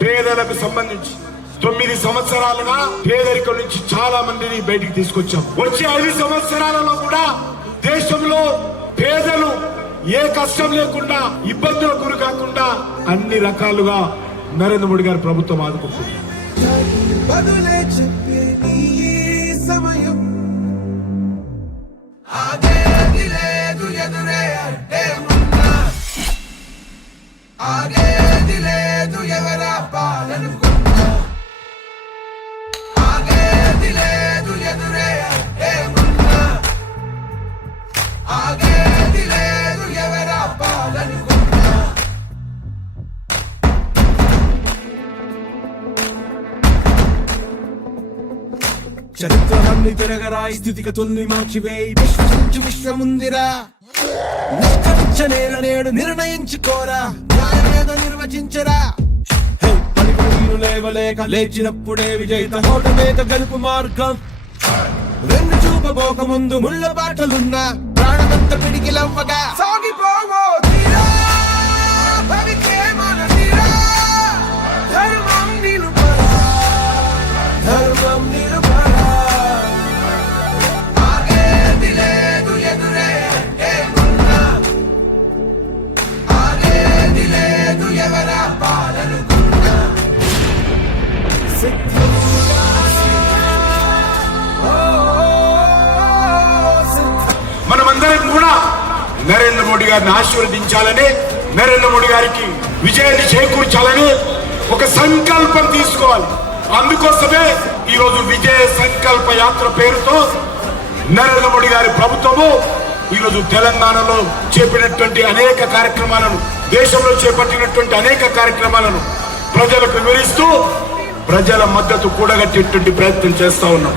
పేదలకు సంబంధించి తొమ్మిది సంవత్సరాలుగా పేదరికం నుంచి చాలా మందిని బయటికి తీసుకొచ్చాం. వచ్చే ఐదు సంవత్సరాలలో కూడా దేశంలో పేదలు ఏ కష్టం లేకుండా ఇబ్బందులకు గురి కాకుండా అన్ని రకాలుగా నరేంద్ర మోడీ గారి ప్రభుత్వం ఆదుకుంటుంది. చరిత్రలన్నీ తిరగరాయి స్థితిగతుల్ని మార్చివేయి విశ్వసించు విశ్వముందిరా. నిష్కరించనేల నేడు నిర్ణయించుకోరా. న్యాయమేదో లేక లేవలేక లేచినప్పుడే విజయిత హోటమేక గెలుపు మార్గం. రెండు చూపబోక ముందు ముళ్ళ బాటలున్నా ప్రాణమంత పిడికిలవ్వగా. సాగిపో! మనమందరం కూడా నరేంద్ర మోడీ గారిని ఆశీర్వదించాలని నరేంద్ర మోడీ గారికి విజయాన్ని చేకూర్చాలని ఒక సంకల్పం తీసుకోవాలి. అందుకోసమే ఈరోజు విజయ సంకల్ప యాత్ర పేరుతో నరేంద్ర మోడీ గారి ప్రభుత్వము ఈ రోజు తెలంగాణలో చేపట్టినటువంటి అనేక కార్యక్రమాలను దేశంలో చేపట్టినటువంటి అనేక కార్యక్రమాలను ప్రజలకు వివరిస్తూ ప్రజల మద్దతు కూడగట్టేటువంటి ప్రయత్నం చేస్తా ఉన్నాం.